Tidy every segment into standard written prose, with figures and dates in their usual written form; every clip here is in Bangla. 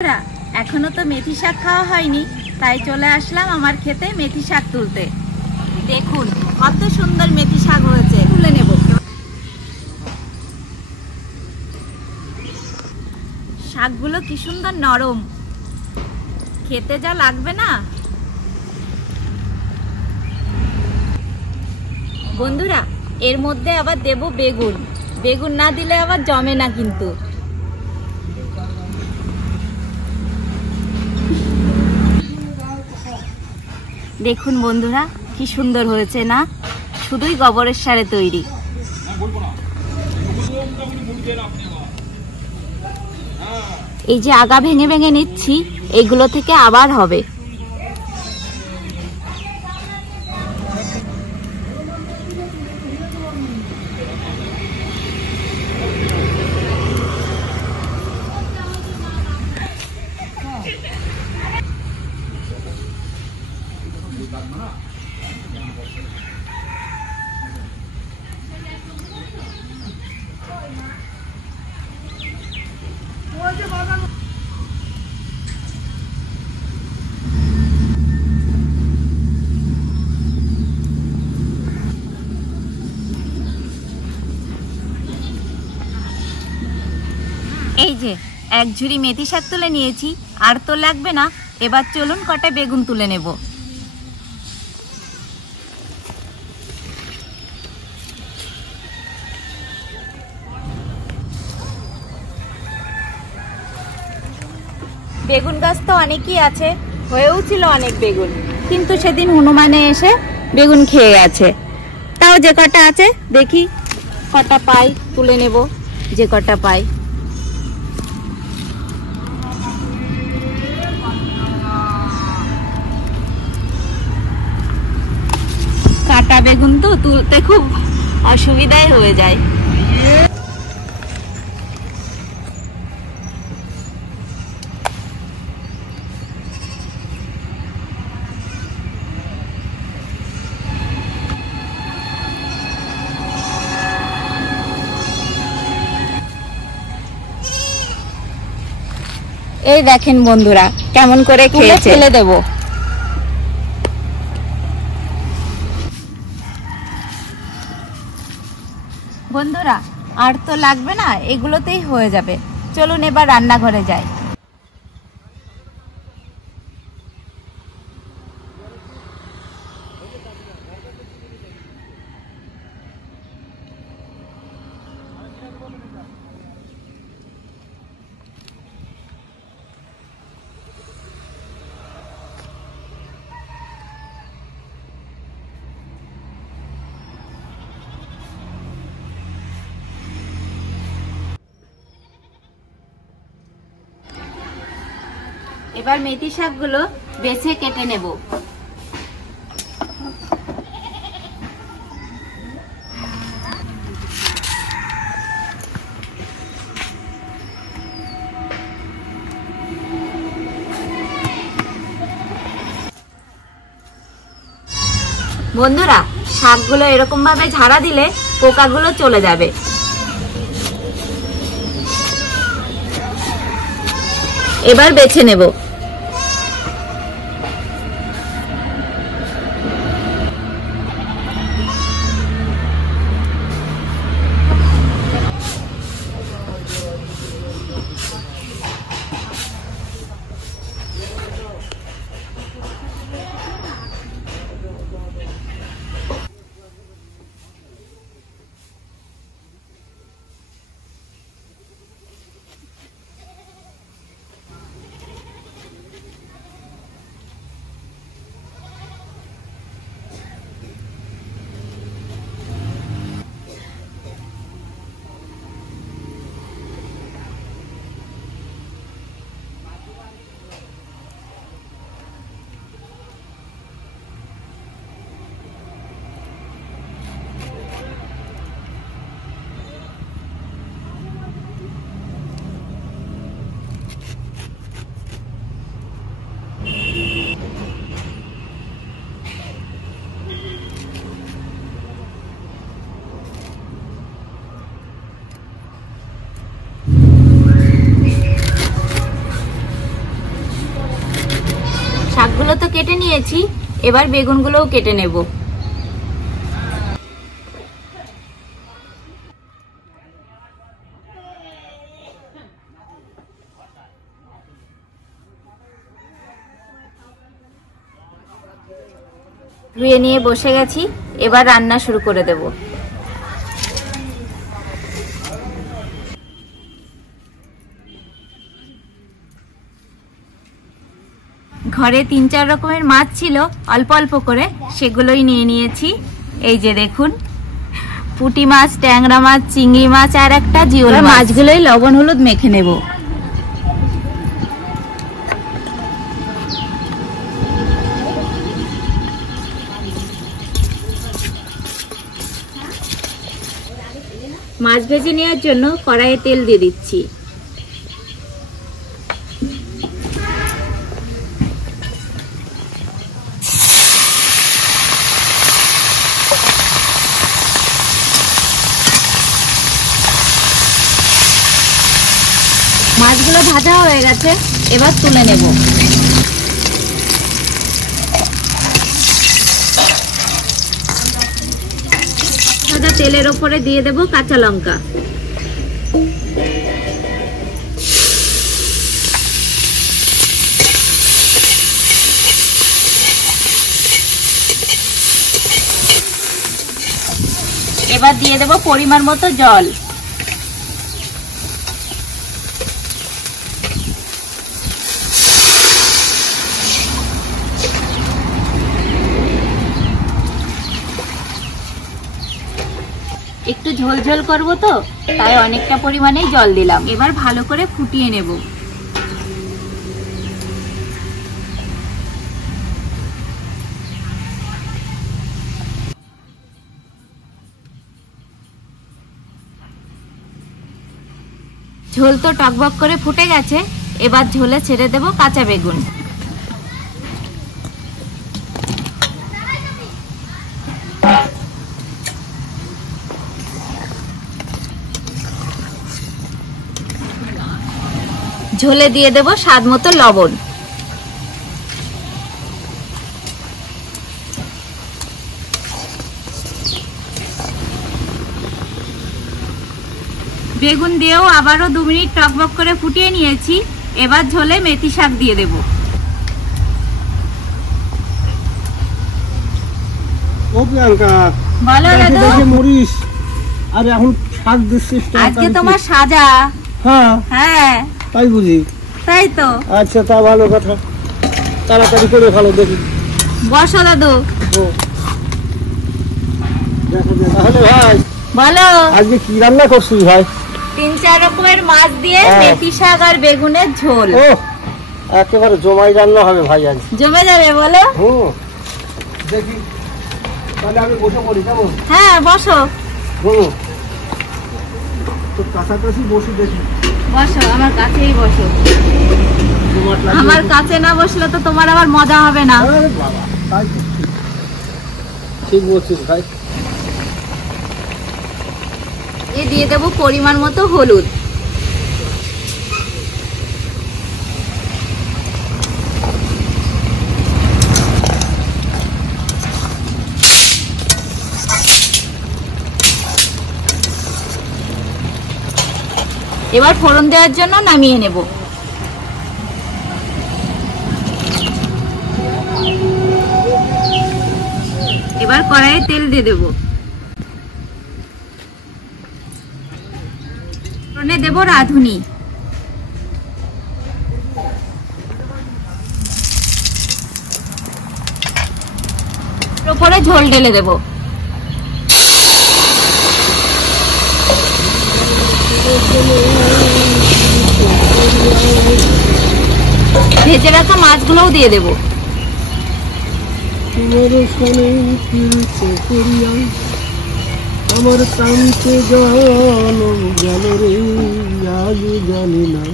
বন্ধুরা, এখনো তো মেথি শাক খাওয়া হয়নি, তাই চলে আসলাম আমার ক্ষেতে মেথি শাক তুলতে। দেখুন কত সুন্দর মেথি শাক হয়েছে, তুলে নেব। শাকগুলো কি সুন্দর নরম, খেতে যা লাগবে না। বন্ধুরা, এর মধ্যে আবার দেব বেগুন। বেগুন না দিলে আবার জমে না কিন্তু। দেখুন বন্ধুরা, কি সুন্দর হয়েছে না? শুধুই গোবরের সারে তৈরি। এই যে আগা ভেঙে ভেঙে নিচ্ছি, এগুলো থেকে আবার হবে। এই যে এক ঝুড়ি মেথি শাক তুলে নিয়েছি, আর তো লাগবে না। এবার চলুন কটা বেগুন তুলে নেব। বেগুন গাছ তো অনেকই আছে, হয়েও ছিল অনেক বেগুন, কিন্তু সেদিন হনুমানে এসে বেগুন খেয়ে গেছে। তাও যে কটা আছে দেখি কটা পাই, তুলে নেব যে কটা পাই। কাটা বেগুন তো তুলতে খুব অসুবিধাই হয়ে যায়। এই দেখেন বন্ধুরা, কেমন করে খেয়েছে। ফেলে দেব। বন্ধুরা, আর তো লাগবে না, এগুলোতেই হয়ে যাবে। চলুন এবার রান্নাঘরে যাই। এবার মেথি শাকগুলো বেছে কেটে নেব। বন্ধুরা, শাকগুলো এরকম ভাবে ঝাড়া দিলে পোকাগুলো চলে যাবে। এবার বেছে নেব। মাছগুলো তো কেটে নিয়েছি, এবার বেগুনগুলোও কেটে নেব। ধুয়ে নিয়ে বসে গেছি, এবার রান্না শুরু করে দেব। ঘরে 3-4 রকমের মাছ ছিল, অল্প অল্প করে সেগুলোই নিয়ে নিয়েছি। এই যে দেখুন, পুঁটি মাছ, ট্যাংরা মাছ, চিংড়ি মাছ আর একটা জিওল মাছ। মাছগুলোই লবণ হলুদ মেখে নেব। মাছ ভেজে নেওয়ার জন্য কড়াইয়ে তেল দিয়ে দিচ্ছি। মাছগুলো ভাজা হয়ে গেছে, এবার তুলে নেব। ভাজা তেলের ওপরে দিয়ে দেব কাঁচা লঙ্কা। এবার দিয়ে দেব পরিমাণ মতো জল। একটু ঝোল ঝোল করবো তো, তাই অনেকটা পরিমাণেই জল দিলাম। এবার ভালো করে ফুটিয়ে নেব। ঝোল তো টকবক করে ফুটে গেছে, এবার ঝোলে ছেড়ে দেব কাঁচা বেগুন। ঝোলে দিয়ে দেব স্বাদ মতো লবণ। বেগুন দিয়েও আবারও 2 মিনিট টকবক করে ফুটিয়ে নিয়েছি। এবার ঝোলে মেথি শাক দিয়ে দেব। ও প্রিয়াঙ্কা, বলো দাদু। মরিস আর এখন শাক দিচ্ছিস? আজকে তোমার সাজা। হ্যাঁ হ্যাঁ, তাই বুঝি। তাই তো। আচ্ছা, তা ভালো কথা, তাড়াতাড়ি করে ভালো দেখি। বসো দাদু। তাহলে ভাই বলো, আজকে কি রান্না করছিস ভাই? 3-4 রকমের মাছ দিয়ে মেথি শাক আর বেগুনের ঝোল। ও, একেবারে জমাই রান্না হবে ভাই আজ। জমে যাবে বলো। দেখি তাহলে আমি বসে পড়ি, কেমন? হ্যাঁ বসো। তো কাছাকাছি বসে দেখি। বসো, আমার কাছেই বসো। আমার কাছে না বসলে তো তোমার আবার মজা হবে না। বাবা, তাই তো, ঠিক বলছিস ভাই। এ দিয়ে দেব পরিমাণ মতো হলুদ। এবার ফোড়ন দেওয়ার জন্য নামিয়ে নেব। এবার কড়াইয়ে তেল দিয়ে দেব। ফোড়নে দেব রাঁধুনি। উপরে ঝোল ঢেলে দেব। ভেজে রাখা মাছগুলোও দিয়ে দেব। আমার কান্তে গেল রে, আগে জানি না,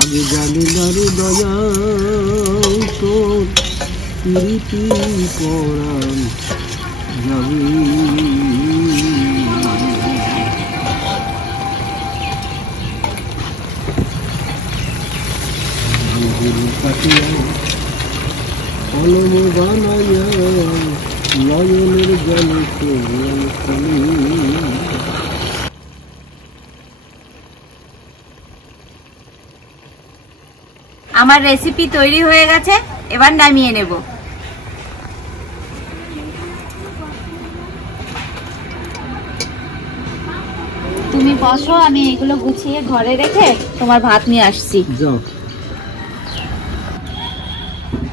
আগে জানি না রে দয়া, তোর প্রীতি পরাণ যাবে। কলম বানাইয়া নয়নের জলে আমার রেসিপি তৈরি হয়ে গেছে, এবার নামিয়ে নেব। তুমি বসো, আমি এগুলো গুছিয়ে ঘরে রেখে তোমার ভাত নিয়ে আসছি। যাও।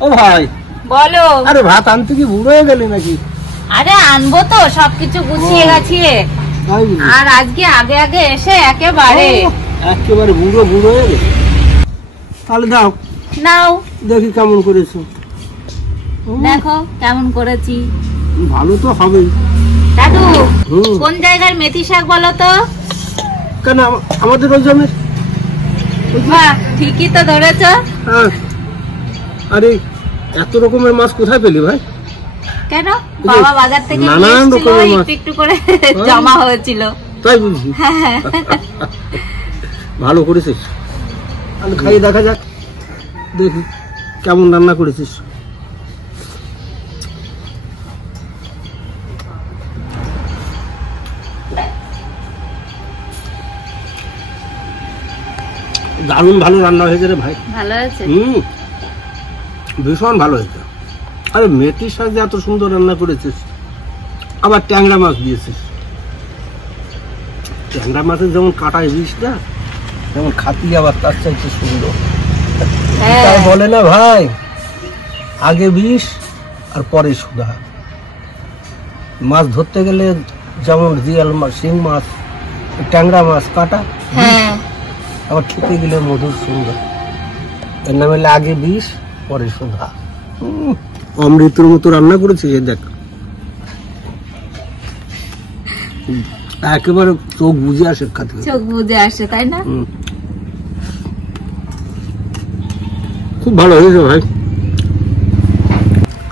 ও ভাই বলো। আরে ভাত আনতে কি বুড়ো হয়ে গেলি নাকি? আরে আনবো তো, সবকিছু গুছিয়ে গাছিয়ে। তাই বুঝি? আর আজকে আগে আগে এসে একেবারে একেবারে বুড়ো বুড়ো হয়ে গেছে। তাহলে দাও, নাও দেখি কেমন করেছো। দেখো কেমন করেছি। ভালো তো হবেই। দাদু হুম। কোন জায়গার মেথি শাক বলো তো? কেন আমাদের ওই জমির? বাহ, ঠিকই তো ধরেছো। হ্যাঁ। আরে এত রকমের মাছ কোথায় পেলি ভাই? কেন বাবা বাজার থেকে নিয়ে নানান এসেছিল, রকমের মাছ। একটু একটু করে জমা হয়েছিল। তাই বুঝি? ভালো করেছিস। তাহলে খাইয়ে দেখা যাক, দেখি কেমন রান্না করেছিস। দারুণ ভালো রান্না হয়েছে রে ভাই। ভালো আছে। ভীষণ ভালো হয়েছে। আরে মেথির শাক যে এত সুন্দর রান্না করেছিস, আবার ট্যাংরা মাছ দিয়েছিস। ট্যাংরা মাছের যেমন কাটায় বিষটা, যেমন খাতি আবার তার চাইতে সুন্দর। হ্যাঁ। তাই বলে না ভাই, আগে বিষ আর পরে সুধা। মাছ ধরতে গেলে যেমন জিয়াল মাছ, শিং মাছ, ট্যাংরা মাছ কাটা, হ্যাঁ আবার খেতে গেলে মধুর সুন্দর। এর নাম হলে আগে বিষ পরে সুধা। অমৃতের মতো রান্না করেছিস, দেখ একেবারে চোখ বুঝে আসে খাতে। চোখ বুঝে আসে, তাই না? খুব ভালো হয়েছে ভাই।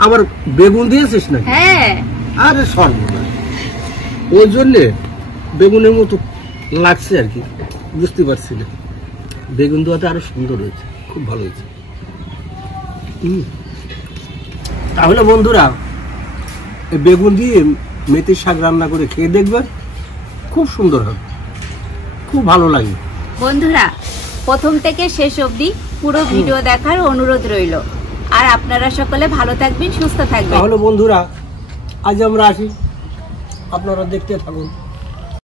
আবার বেগুন দিয়েছিস না? হ্যাঁ। আরে সর্বনাশ, ওই জন্যে বেগুনের মতো লাগছে আর কি, বুঝতে পারছি না। বেগুন দেওয়াতে আরো সুন্দর হয়েছে, খুব ভালো হয়েছে। তাহলে বন্ধুরা এই বেগুন দিয়ে মেথির শাক রান্না করে খেয়ে দেখবেন, খুব সুন্দর হবে, খুব ভালো লাগে। বন্ধুরা প্রথম থেকে শেষ অবধি পুরো ভিডিও দেখার অনুরোধ রইল। আর আপনারা সকলে ভালো থাকবেন, সুস্থ থাকবেন। তাহলে বন্ধুরা আজ আমরা আসি, আপনারা দেখতে থাকুন।